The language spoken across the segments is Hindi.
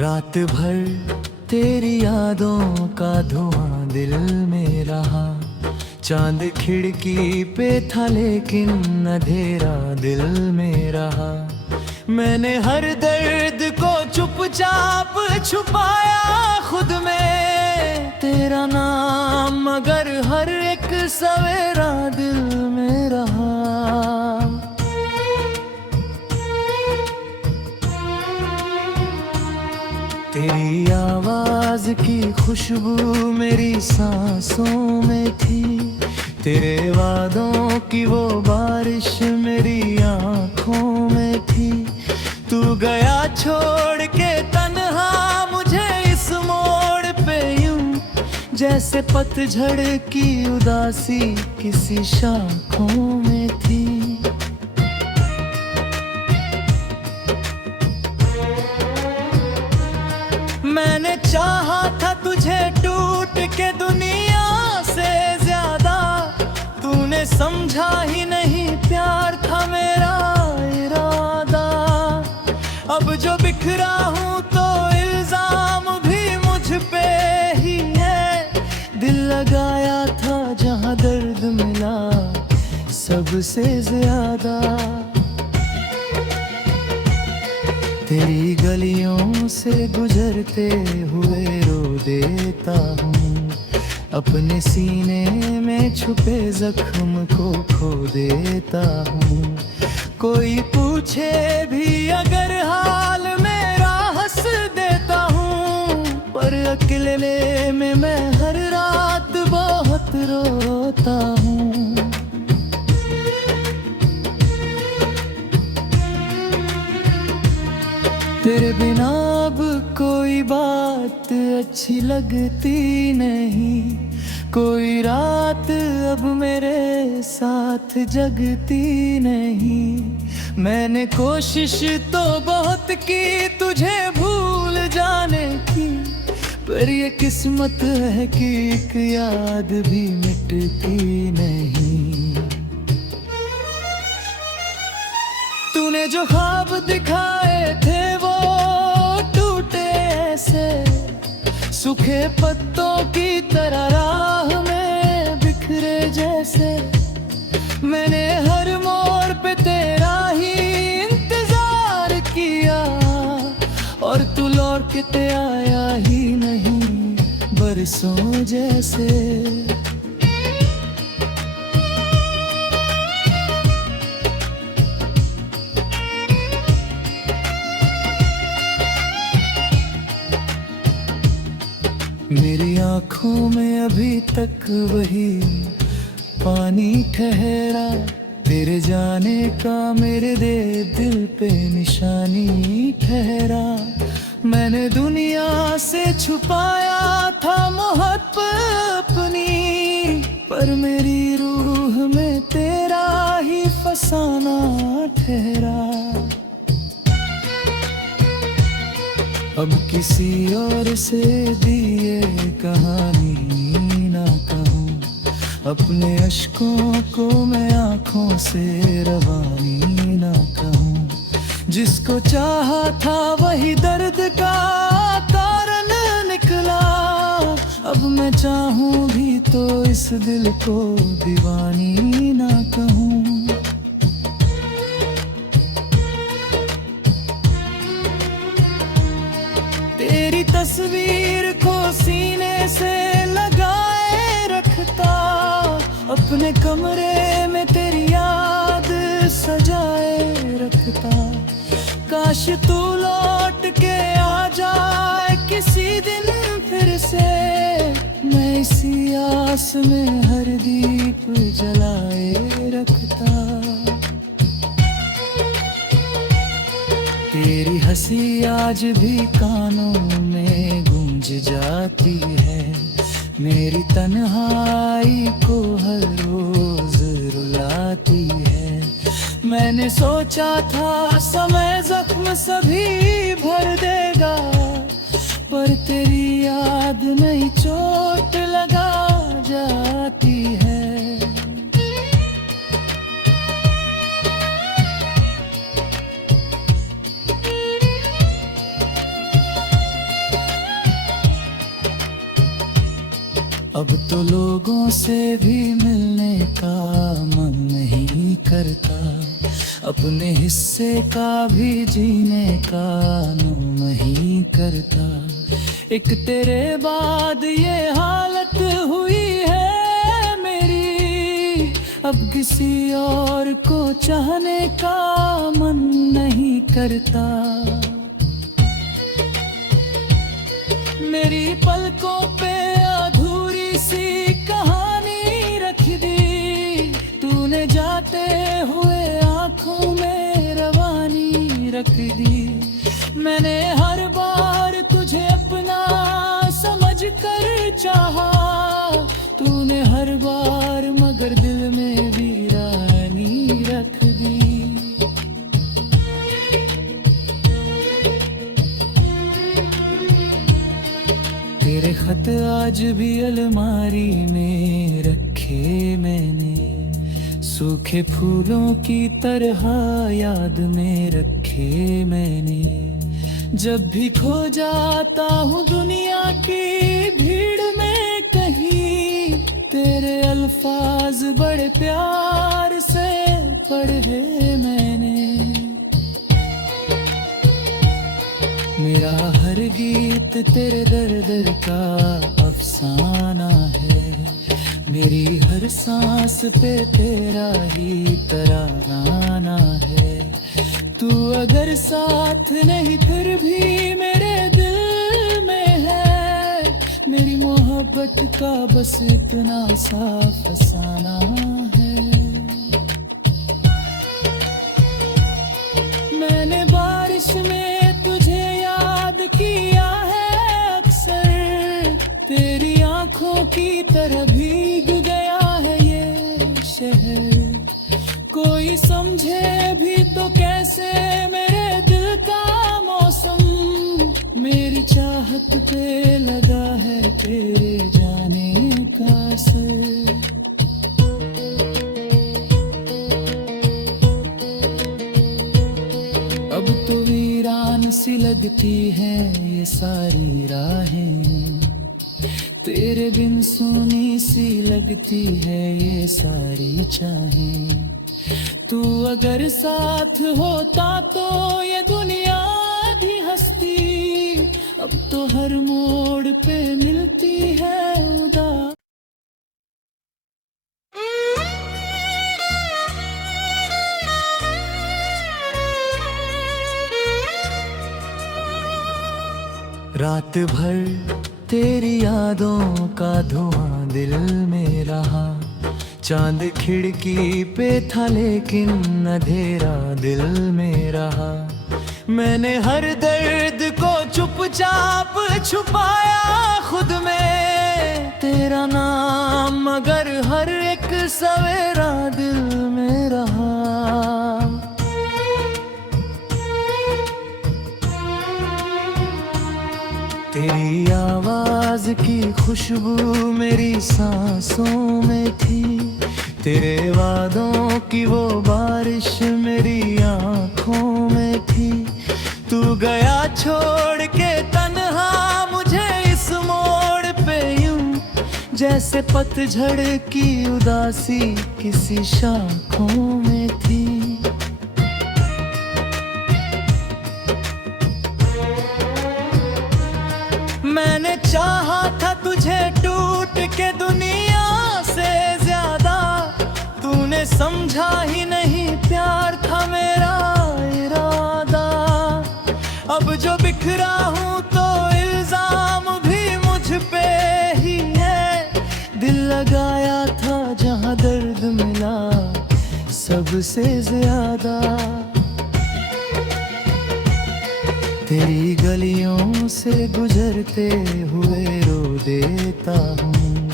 रात भर तेरी यादों का धुआं दिल में रहा। चांद खिड़की पे था लेकिन अंधेरा दिल में रहा। मैंने हर दर्द को चुपचाप छुपाया खुद में, तेरा नाम मगर हर एक सवेरा दिल में रहा। तेरी आवाज की खुशबू मेरी सांसों में थी, तेरे वादों की वो बारिश मेरी आंखों में थी। तू गया छोड़ के तन्हा मुझे इस मोड़ पे यूं, जैसे पतझड़ की उदासी किसी शाखों में थी। मैंने चाहा था तुझे टूट के दुनिया से ज्यादा, तूने समझा ही नहीं प्यार था मेरा इरादा। अब जो बिखरा हूँ तो इल्जाम भी मुझ पे ही है, दिल लगाया था जहाँ दर्द मिला सबसे ज्यादा। तेरी गलियों से गुजरते हुए रो देता हूँ, अपने सीने में छुपे जख्म को खो देता हूँ। कोई पूछे भी अगर हाल मेरा हंस देता हूँ, पर अकेले में मैं हर रात बहुत रोता हूँ। तेरे बिना अब कोई बात अच्छी लगती नहीं, कोई रात अब मेरे साथ जगती नहीं। मैंने कोशिश तो बहुत की तुझे भूल जाने की, पर ये किस्मत है कि एक याद भी मिटती नहीं। तूने जो ख्वाब दिखाए थे वो टूटे ऐसे, सूखे पत्तों की तरह राह में बिखरे जैसे। मैंने हर मोड़ पे तेरा ही इंतजार किया, और तू लौट के आया ही नहीं बरसों जैसे। मेरी आँखों में अभी तक वही पानी ठहरा, तेरे जाने का मेरे दिल पे निशानी ठहरा। मैंने दुनिया से छुपाया था मोहब्बत अपनी, पर मेरी रूह में तेरा ही फसाना ठहरा। अब किसी और से दिए कहानी ना कहूँ, अपने अश्कों को मैं आँखों से रवानी ना कहूँ। जिसको चाहा था वही दर्द का कारण निकला, अब मैं चाहूँ भी तो इस दिल को दीवानी ना कहूँ। तेरी तस्वीर को सीने से लगाए रखता, अपने कमरे में तेरी याद सजाए रखता। काश तू लौट के आ जाए किसी दिन फिर से, मैं इसी आस में हर दीप जलाए रखता। तेरी हंसी आज भी कानों में गूंज जाती है, मेरी तन्हाई को हर रोज रुलाती है। मैंने सोचा था समय जख्म सभी भर देगा, पर तेरी याद नई चोट लगा जाती है। अब तो लोगों से भी मिलने का मन नहीं करता, अपने हिस्से का भी जीने का मन नहीं करता। एक तेरे बाद ये हालत हुई है मेरी, अब किसी और को चाहने का मन नहीं करता। मेरी पलकों पे अधूरी सी कहानी रख दी, तूने जाते हुए आंखों में रवानी रख दी। मैंने हर बार तुझे अपना समझ कर चाहा, तूने हर बार मगर दिल में वीरानी रख दी। तेरे खत आज भी अलमारी में रखे मैंने, सूखे फूलों की तरह याद में रखे मैंने। जब भी खो जाता हूँ दुनिया की भीड़ में कहीं, तेरे अल्फाज बड़े प्यार से पढ़े मैंने। मेरा हर गीत तेरे दर्द का अफसाना है, मेरी हर सांस पे तेरा ही तराना है। तू अगर साथ नहीं फिर भी मेरे दिल में है, मेरी मोहब्बत का बस इतना सा फसाना है। मैंने बारिश में तुझे याद किया है अक्सर, तेरी आंखों की तरह भीग गया है ये शहर। कोई समझे भी तो कैसे मेरे दिल का मौसम, मेरी चाहत पे लगा है तेरे जाने का असर। अब तो वीरान सी लगती है ये सारी राहें, तेरे बिन सुनी सी लगती है ये सारी चाहें। तू अगर साथ होता तो ये दुनिया भी हंसती, अब तो हर मोड़ पे मिलती है उदास। रात भर तेरी यादों का धुआं दिल में रहा, चांद खिड़की पे था लेकिन अंधेरा दिल में रहा। मैंने हर दर्द को चुपचाप छुपाया खुद में, तेरा नाम मगर हर एक सवेरा दिल में रहा। तेरी आवाज की खुशबू मेरी सांसों में थी, तेरे वादों की वो बारिश मेरी आंखों में थी। तू गया छोड़ के तन्हा मुझे इस मोड़ पे यूं, जैसे पतझड़ की उदासी किसी शाखों में थी। मैंने चाहा था तुझे टूट के दुनिया से ज्यादा, तूने समझा ही नहीं प्यार था मेरा इरादा। अब जो बिखरा हूँ तो इल्जाम भी मुझ पे ही है, दिल लगाया था जहाँ दर्द मिला सबसे ज्यादा। तेरी गलियों से गुजरते हुए रो देता हूँ,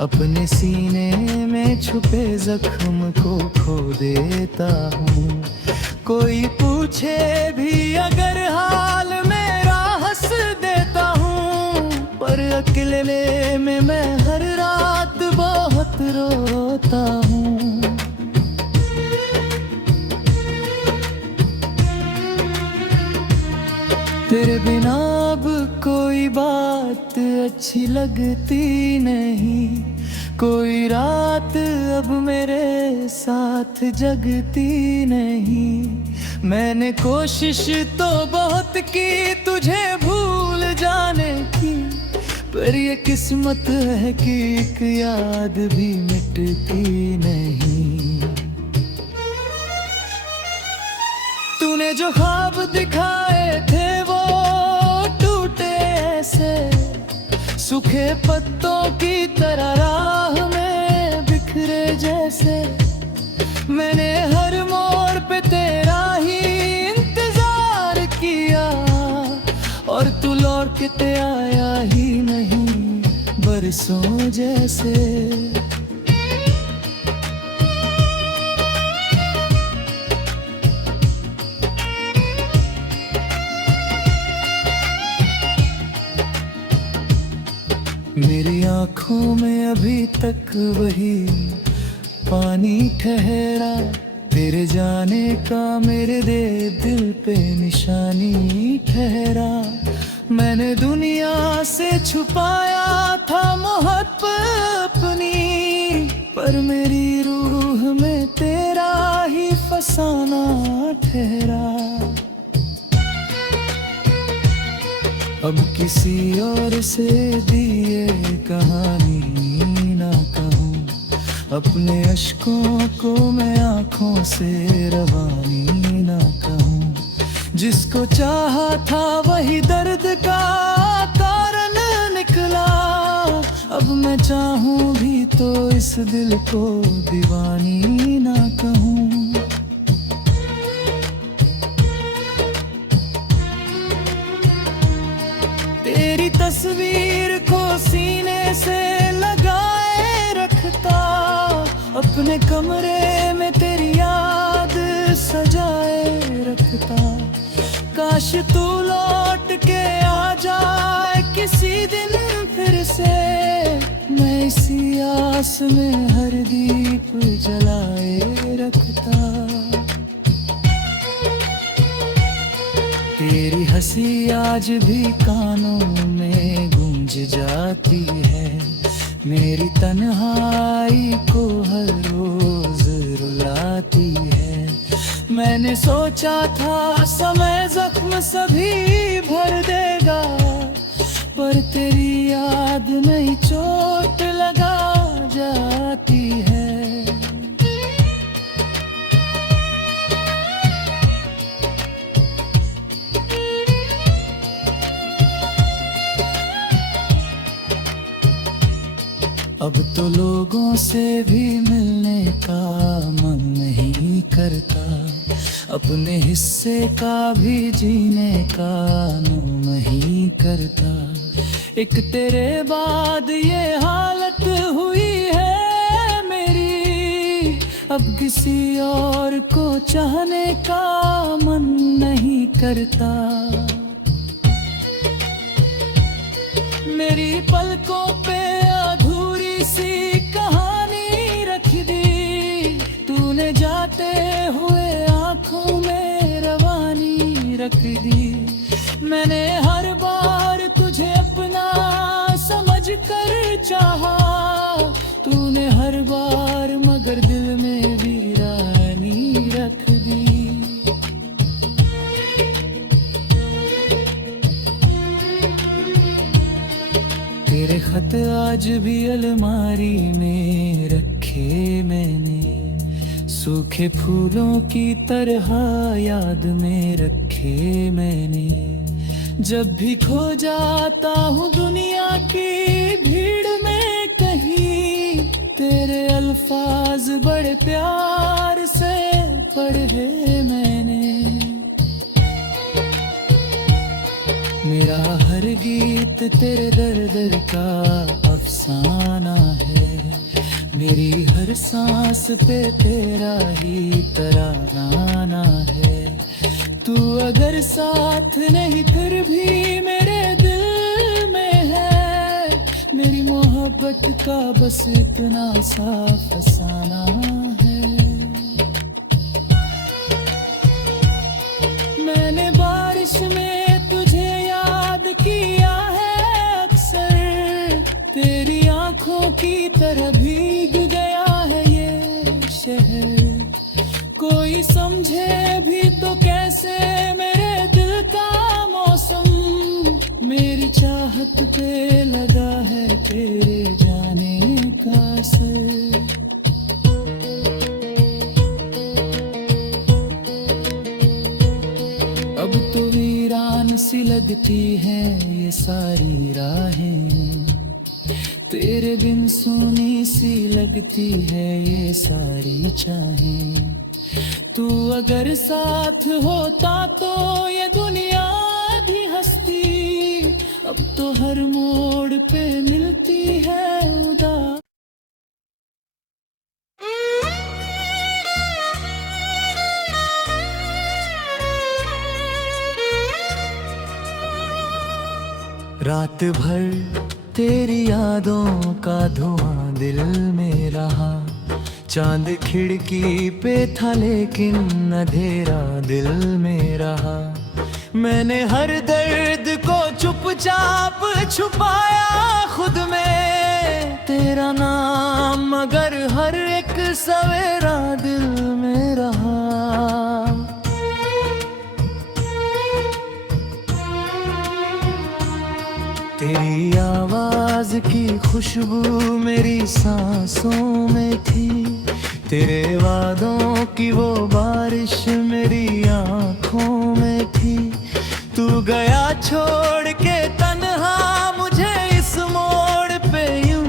अपने सीने में छुपे जख्म को खो देता हूँ। कोई पूछे भी अगर हाल मेरा हंस देता हूँ, पर अकेले में मैं हर रात बहुत रोता हूँ। तेरे बिना अब कोई बात अच्छी लगती नहीं, कोई रात अब मेरे साथ जगती नहीं। मैंने कोशिश तो बहुत की तुझे भूल जाने की, पर ये किस्मत है कि एक याद भी मिटती नहीं। तूने जो ख्वाब दिखाए थे वो टूटे ऐसे, सूखे पत्तों की तरह राह में बिखरे जैसे। मैंने हर मोड़ पे तेरा ही इंतजार किया, और तू लौट के आया ही नहीं बरसों जैसे। मेरी आँखों में अभी तक वही पानी ठहरा, तेरे जाने का मेरे दिल पे निशानी ठहरा। मैंने दुनिया से छुपाया था मोहब्बत अपनी, पर मेरी रूह में तेरा ही फसाना ठहरा। अब किसी और से दिए कहानी ना कहूँ, अपने अश्कों को मैं आँखों से रवानी ना कहूँ। जिसको चाहा था वही दर्द का कारण निकला, अब मैं चाहूँ भी तो इस दिल को दीवानी ना कहूँ। तेरी तस्वीर को सीने से लगाए रखता, अपने कमरे में तेरी याद सजाए रखता। काश तू लौट के आ जाए किसी दिन फिर से, मैं इसी आस में हर दीप जलाए रखता। तेरी हंसी आज भी कानों में गूंज जाती है, मेरी तन्हाई को हर रोज रुलाती है। मैंने सोचा था समय जख्म सभी भर देगा, पर तेरी याद नई चोट लगा जाती है। अब तो लोगों से भी मिलने का मन नहीं करता, अपने हिस्से का भी जीने का मन नहीं करता। एक तेरे बाद ये हालत हुई है मेरी, अब किसी और को चाहने का मन नहीं करता। मेरी पलकों पे अधूरी सी कहानी रख दी, तूने जाते हुए आंखों में रवानी रख दी। मैंने हर बार तुझे अपना समझ कर चाहा, तूने हर बार मगर दिल में वीरानी रख दी। तेरे खत आज भी अलमारी में रखे मैंने, सूखे फूलों की तरह याद में रखे मैंने। जब भी खो जाता हूँ दुनिया की भीड़ में कहीं, तेरे अल्फाज बड़े प्यार से पढ़े मैंने। मेरा हर गीत तेरे दर्द का अफसाना है, मेरी हर सांस पे तेरा ही तराना है। तू अगर साथ नहीं फिर भी मेरे दिल में है, मेरी मोहब्बत का बस इतना सा फसाना है। मैंने बारिश में तुझे याद किया है अक्सर, आंखों की तरह भीग गया है ये शहर। कोई समझे भी तो कैसे मेरे दिल का मौसम, मेरी चाहत पे लगा है तेरे जाने का असर। अब तो वीरान सी लगती है ये सारी राहें, तेरे बिन सुनी सी लगती है ये सारी चाहें। तू अगर साथ होता तो ये दुनिया भी हंसती, अब तो हर मोड़ पे मिलती है उदास। रात भर तेरी यादों का धुआं दिल में रहा, चांद खिड़की पे था लेकिन अंधेरा दिल में रहा। मैंने हर दर्द को चुपचाप छुपाया खुद में, तेरा नाम मगर हर एक सवेरा दिल में रहा। तेरी आवाज की खुशबू मेरी सांसों में थी, तेरे वादों की वो बारिश मेरी आंखों में थी। तू गया छोड़ के तन्हा मुझे इस मोड़ पे यूं,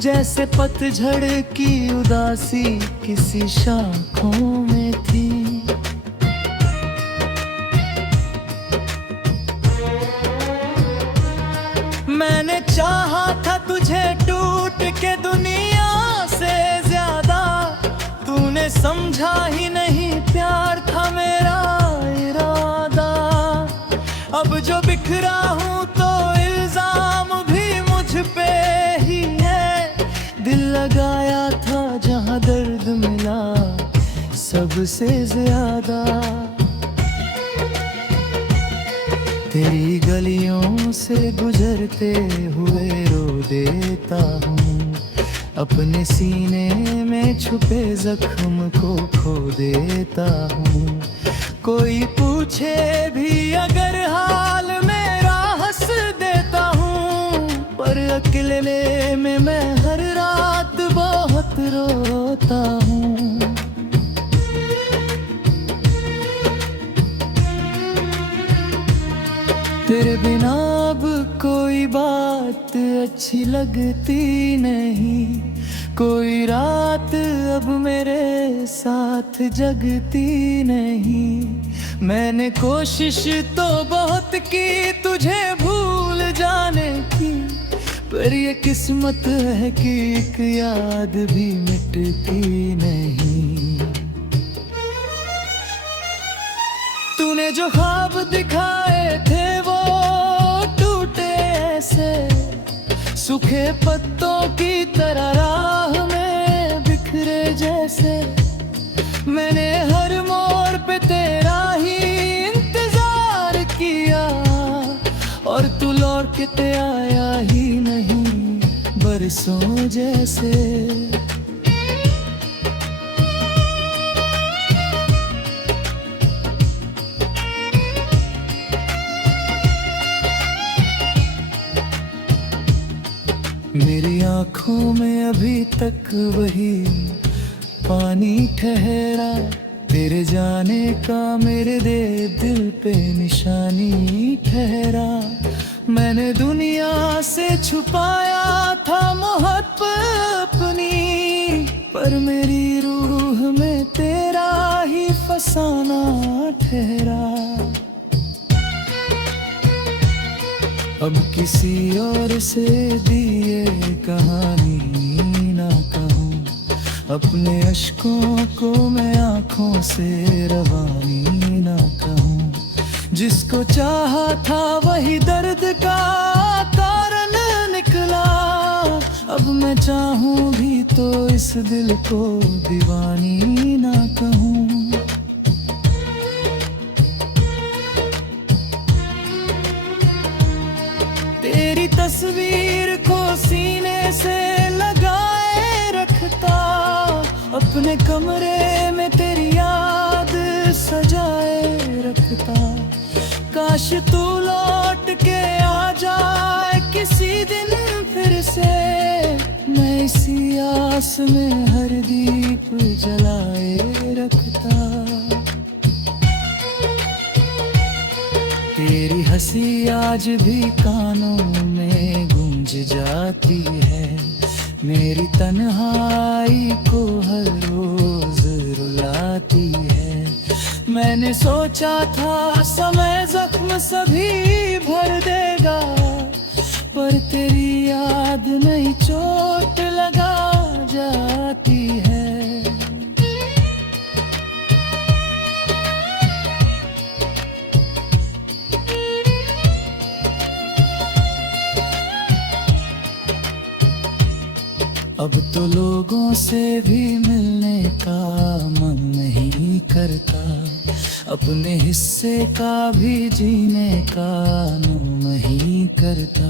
जैसे पतझड़ की उदासी किसी शाखों में थी। मैंने चाहा था तुझे टूट के दुनिया से ज्यादा, तूने समझा ही नहीं प्यार था मेरा इरादा। अब जो बिखरा हूँ तो इल्जाम भी मुझ पे ही है, दिल लगाया था जहाँ दर्द मिला सबसे ज्यादा। तेरी गलियों से गुजरते हुए रो देता हूँ, अपने सीने में छुपे जख्म को खो देता हूँ। कोई पूछे भी अगर हाल मेरा हंस देता हूँ, पर अकेले में मैं हर रात बहुत रोता हूँ। तेरे बिना अब कोई बात अच्छी लगती नहीं, कोई रात अब मेरे साथ जगती नहीं। मैंने कोशिश तो बहुत की तुझे भूल जाने की, पर ये किस्मत है कि एक याद भी मिटती नहीं। तूने जो ख्वाब दिखाए थे वो टूटे ऐसे, सूखे पत्तों की तरह राह में बिखरे जैसे। मैंने हर मोड़ पे तेरा ही इंतजार किया, और तू लौट के आया ही नहीं बरसों जैसे। मेरी आँखों में अभी तक वही पानी ठहरा, तेरे जाने का मेरे दिल पे निशानी ठहरा। मैंने दुनिया से छुपाया था मोहब्बत अपनी, पर मेरी रूह में तेरा ही फसाना ठहरा। अब किसी और से दिए कहानी ना कहूँ, अपने अश्कों को मैं आँखों से रवानी ना कहूँ। जिसको चाहा था वही दर्द का कारण निकला, अब मैं चाहूँ भी तो इस दिल को दीवानी ना कहूँ। तेरी तस्वीर को सीने से अपने कमरे में तेरी याद सजाए रखता। काश तू लौट के आ जाए किसी दिन फिर से, मैं इसी आस में हर दीप जलाए रखता। तेरी हंसी आज भी कानों में गूंज जाती है, मेरी तन्हाई को हर रोज रुलाती है। मैंने सोचा था समय जख्म सभी भर देगा, पर तेरी याद नई चोट लगा जाती है। अब तो लोगों से भी मिलने का मन नहीं करता, अपने हिस्से का भी जीने का मन नहीं करता।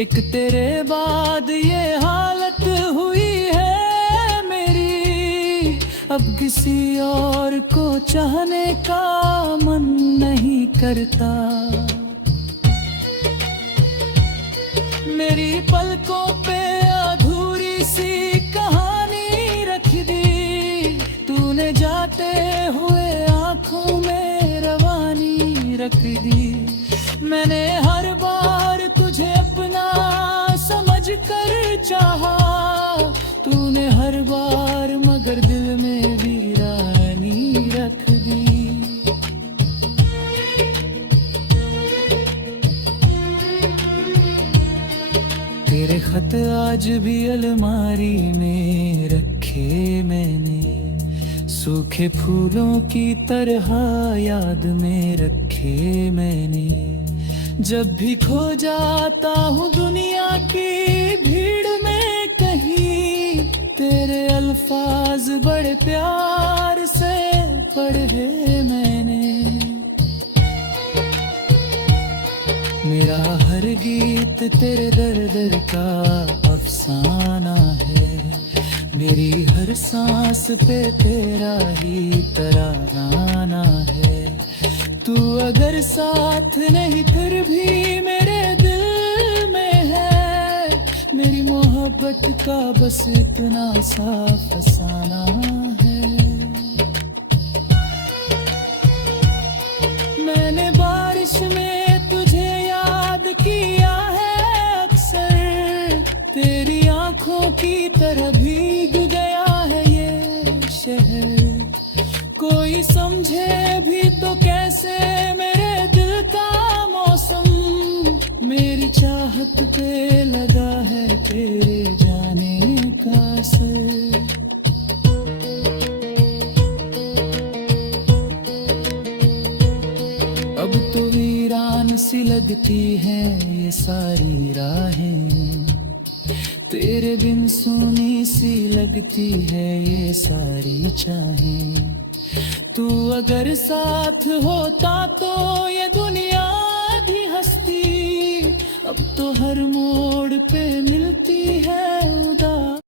एक तेरे बाद ये हालत हुई है मेरी, अब किसी और को चाहने का मन नहीं करता। मेरी पलकों पे अधूरी सी कहानी रख दी, तूने जाते हुए आंखों में रवानी रख दी। मैंने हर बार तुझे अपना समझ कर चाहा, तूने हर बार मगर दिल में वीरानी रख दी। तेरे खत आज भी अलमारी में रखे मैंने, सूखे फूलों की तरह याद में रखे मैंने। जब भी खो जाता हूँ दुनिया की भीड़ में कहीं, तेरे अल्फाज बड़े प्यार से पढ़े मैंने। मेरा हर गीत तेरे दर्द का अफसाना है, मेरी हर सांस पे तेरा ही तराना है। तू अगर साथ नहीं फिर भी मेरे दिल में है, मेरी मोहब्बत का बस इतना सा फसाना है। मैंने बारिश में तुझे याद किया है अक्सर, तेरी आंखों की तरह भीग गया है ये शहर। कोई समझे भी तो कैसे मेरे दिल का मौसम, मेरी चाहत पे लगा है तेरे जाने का असर। अब तो वीरान सी लगती है ये सारी राहें, तेरे बिन सुनी सी लगती है ये सारी चाहें। तू अगर साथ होता तो ये दुनिया भी हंसती, अब तो हर मोड़ पे मिलती है उदास।